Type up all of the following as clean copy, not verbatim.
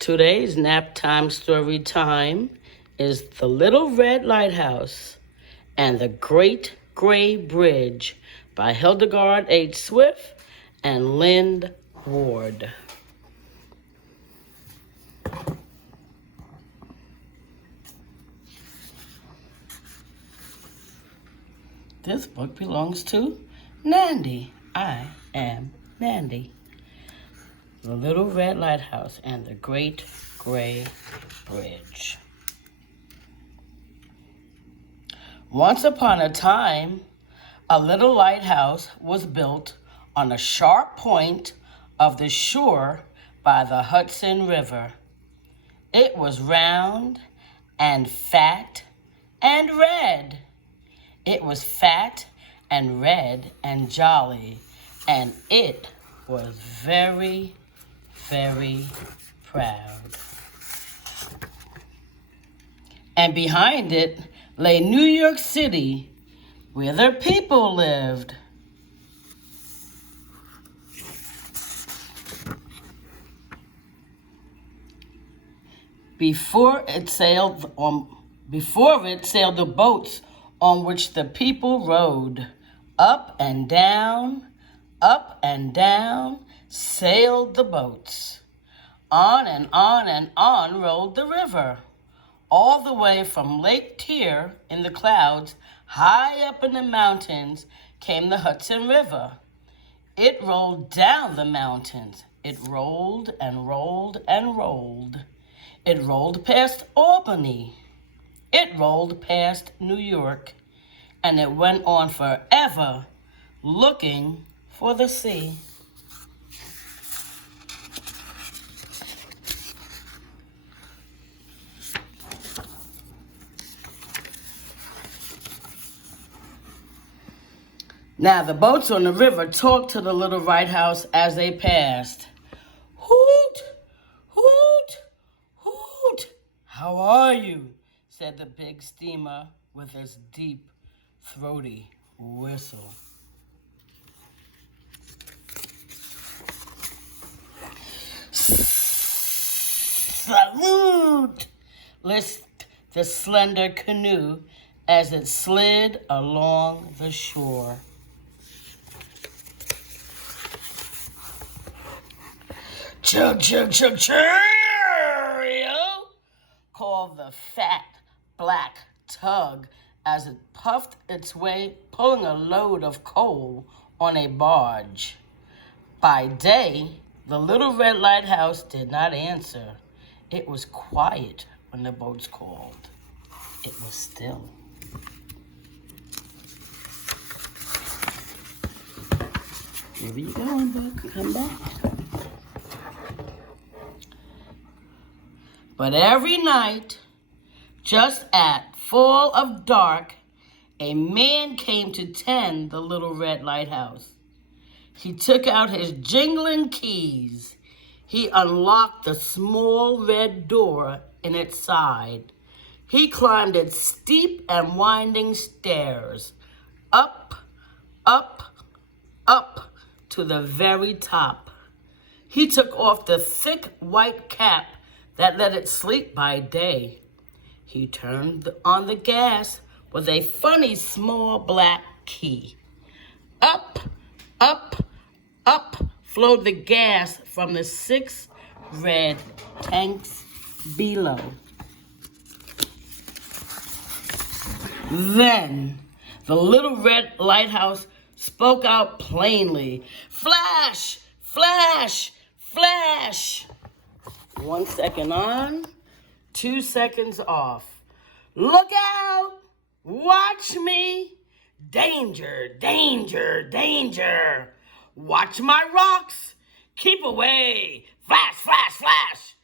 Today's nap time story time is The Little Red Lighthouse and the Great Gray Bridge by Hildegard H. Swift and Lynn Ward. This book belongs to Nandy. I am Nandy. The Little Red Lighthouse and the Great Gray Bridge. Once upon a time, a little lighthouse was built on a sharp point of the shore by the Hudson River. It was round and fat and red. It was fat and red and jolly, and it was very, very proud. And behind it lay New York City, where the people lived. Before it sailed the boats on which the people rode. Up and down sailed the boats. On and on rolled the river, all the way from Lake Tyr in the clouds, high up in the mountains, came the Hudson River. It rolled down the mountains. It rolled and rolled and rolled. It rolled past Albany. It rolled past New York, and it went on forever looking for the sea. Now the boats on the river talked to the little lighthouse as they passed. Hoot, hoot, hoot. How are you? Said the big steamer with its deep, throaty whistle. Salute! Lisped the slender canoe as it slid along the shore. Chug, chug, chug, cheerio! Called the fat black tug as it puffed its way, pulling a load of coal on a barge. By day, the Little Red Lighthouse did not answer. It was quiet when the boats called. It was still. Where are you going, Buck? Come back. But every night, just at fall of dark, a man came to tend the Little Red Lighthouse. He took out his jingling keys. He unlocked the small red door in its side. He climbed its steep and winding stairs, up, up, up to the very top. He took off the thick white cap that let it sleep by day. He turned on the gas with a funny small black key. Up, up, up flowed the gas from the 6 red tanks below. Then the Little Red Lighthouse spoke out plainly. Flash, flash, flash. 1 second on, 2 seconds off. Look out! Watch me! Danger, danger, danger! Watch my rocks! Keep away! Flash, flash, flash!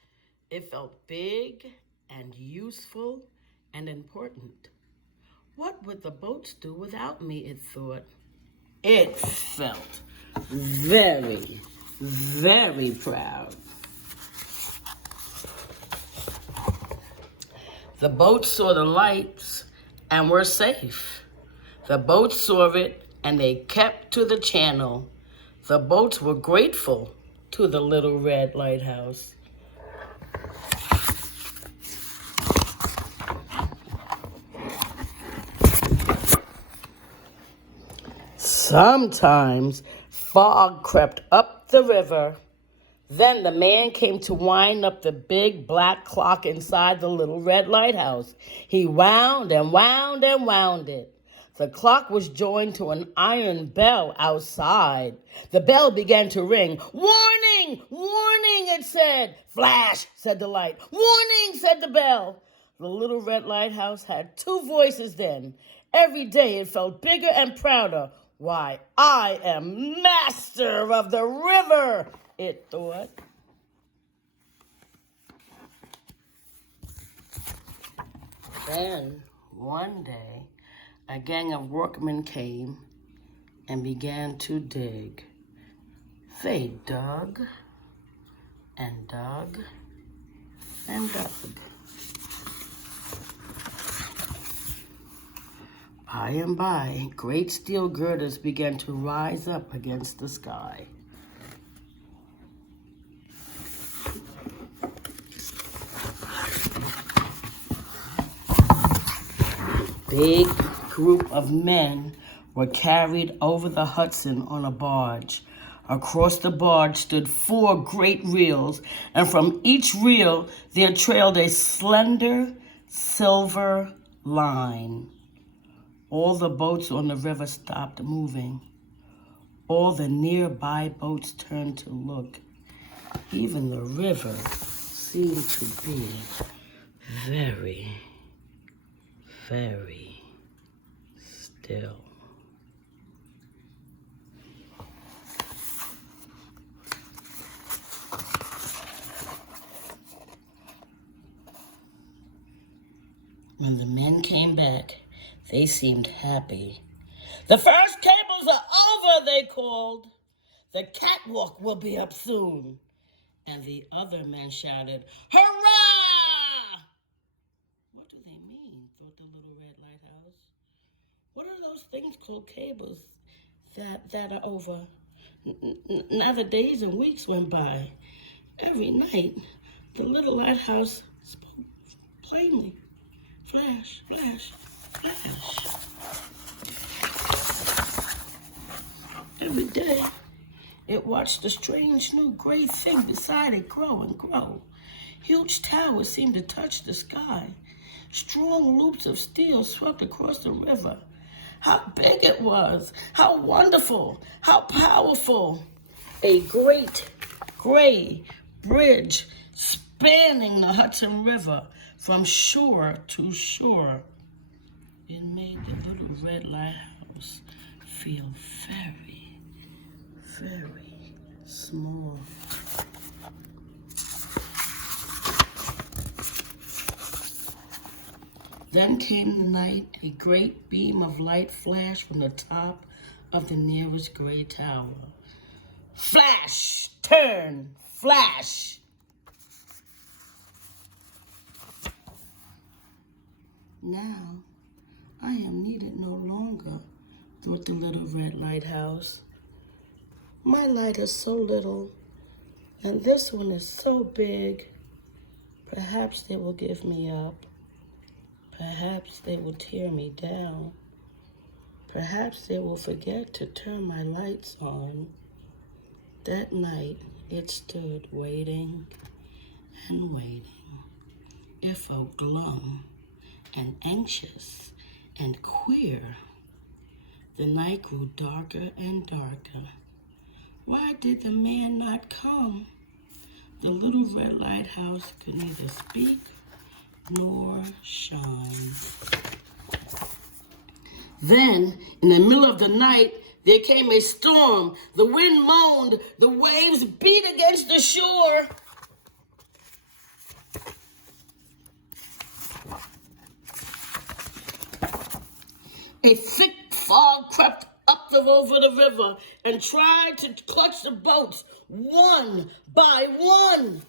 It felt big and useful and important. What would the boats do without me, it thought. It felt very, very proud. The boats saw the lights and were safe. The boats saw it and they kept to the channel. The boats were grateful to the Little Red Lighthouse. Sometimes fog crept up the river. Then the man came to wind up the big black clock inside the little red lighthouse. He wound and wound and wound it. The clock was joined to an iron bell outside. The bell began to ring. "Warning! Warning!" it said. "Flash!" said the light. "Warning!" said the bell. The little red lighthouse had two voices then. Every day it felt bigger and prouder. "Why, I am master of the river," it thought. Then, one day, a gang of workmen came and began to dig. They dug and dug and dug. By and by, great steel girders began to rise up against the sky. Big group of men were carried over the Hudson on a barge. Across the barge stood 4 great reels, and from each reel there trailed a slender silver line. All the boats on the river stopped moving. All the nearby boats turned to look. Even the river seemed to be very, very still. When the men came back, they seemed happy. "The first cables are over," they called. "The catwalk will be up soon." And the other men shouted, "Hurrah!" What do they mean, thought the little red lighthouse. What are those things called cables that are over? Now the days and weeks went by. Every night, the little lighthouse spoke plainly. Flash, flash, flash. Every day, it watched the strange new gray thing beside it grow and grow. Huge towers seemed to touch the sky. Strong loops of steel swept across the river. How big it was! How wonderful! How powerful! A great gray bridge spanning the Hudson River from shore to shore. It made the little red lighthouse feel very, very small. Then came the night. A great beam of light flashed from the top of the nearest gray tower. Flash! Turn! Flash! Now, I am needed no longer, thought the little red lighthouse. My light is so little, and this one is so big. Perhaps they will give me up. Perhaps they will tear me down. Perhaps they will forget to turn my lights on. That night, it stood waiting and waiting. It felt glum and anxious and queer. The night grew darker and darker. Why did the man not come? The little red lighthouse could neither speak nor shine. Then, in the middle of the night, there came a storm. The wind moaned. The waves beat against the shore. A thick fog crept up over the river and tried to clutch the boats one by one.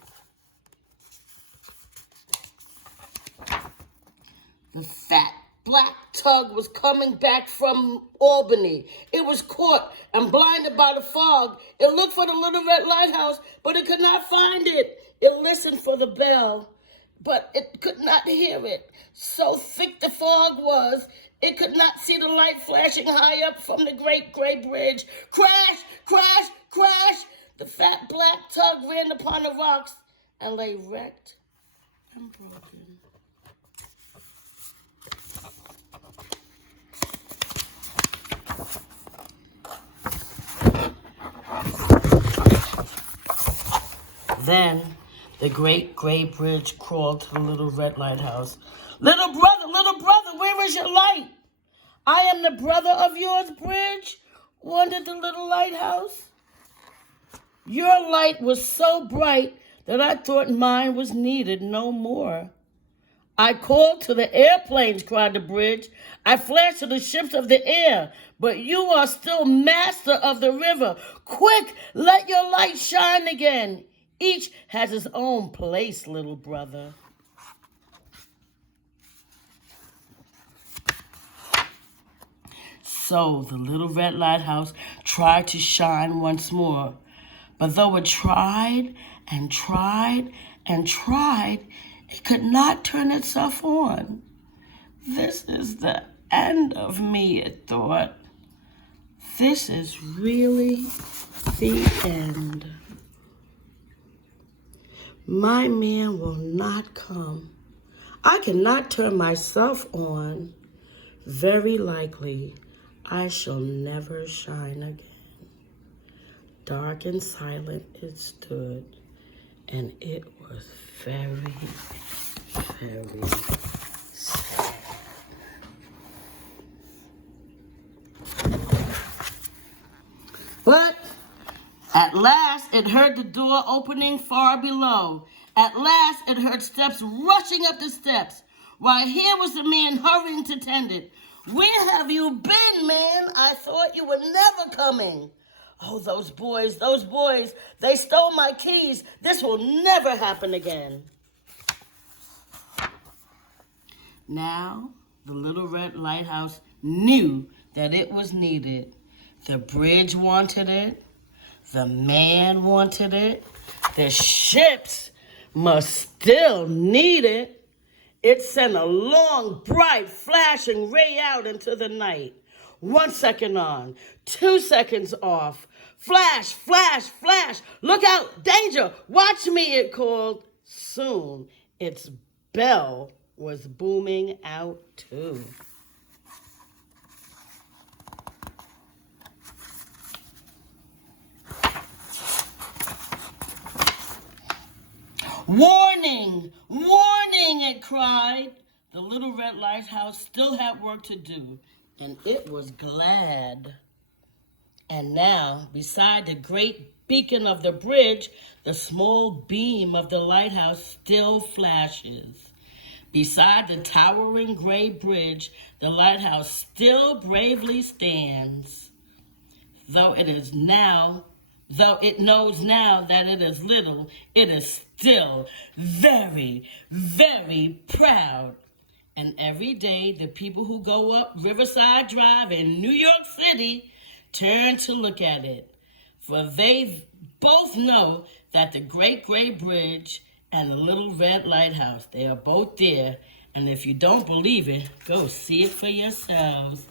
The fat black tug was coming back from Albany. It was caught and blinded by the fog. It looked for the little red lighthouse, but it could not find it. It listened for the bell, but it could not hear it. So thick the fog was, It could not see the light flashing high up from the great gray bridge. Crash, crash, crash! The fat black tug ran upon the rocks and lay wrecked and broken. Then the great gray bridge crawled to the Little Red Lighthouse. Little brother, where is your light? I am the brother of yours, bridge, wondered the little lighthouse. Your light was so bright that I thought mine was needed no more. I called to the airplanes, cried the bridge. I flashed to the ships of the air, but you are still master of the river. Quick, let your light shine again. Each has his own place, little brother. So the Little Red Lighthouse tried to shine once more. But though it tried and tried and tried, it could not turn itself on. This is the end of me, it thought. This is really the end. My man will not come. I cannot turn myself on. Very likely, I shall never shine again. Dark and silent it stood, and it was very, very sad. But at last, it heard the door opening far below. At last, it heard steps rushing up the steps. Why, here was the man hurrying to tend it. Where have you been, man? I thought you were never coming. Oh, those boys, they stole my keys. This will never happen again. Now, the Little Red Lighthouse knew that it was needed. The bridge wanted it. The man wanted it. The ships must still need it. It sent a long, bright, flashing ray out into the night. 1 second on, 2 seconds off. Flash, flash, flash. Look out, danger, watch me, it called. Soon, its bell was booming out too. Warning! Warning! It cried. The Little Red Lighthouse still had work to do, and it was glad. And now, beside the great beacon of the bridge, the small beam of the lighthouse still flashes. Beside the towering gray bridge, the lighthouse still bravely stands. Though it knows now that it is little, it is still very, very proud. And every day, the people who go up Riverside Drive in New York City turn to look at it. For they both know that the Great Gray Bridge and the Little Red Lighthouse, they are both there. And if you don't believe it, go see it for yourselves.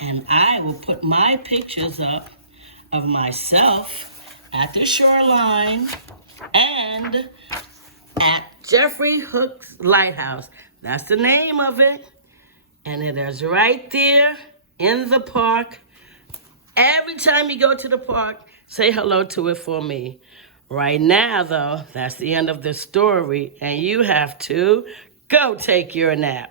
And I will put my pictures up of myself at the shoreline and at Jeffrey Hook's Lighthouse. That's the name of it. And it is right there in the park. Every time you go to the park, say hello to it for me. Right now, though, that's the end of the story, and you have to go take your nap.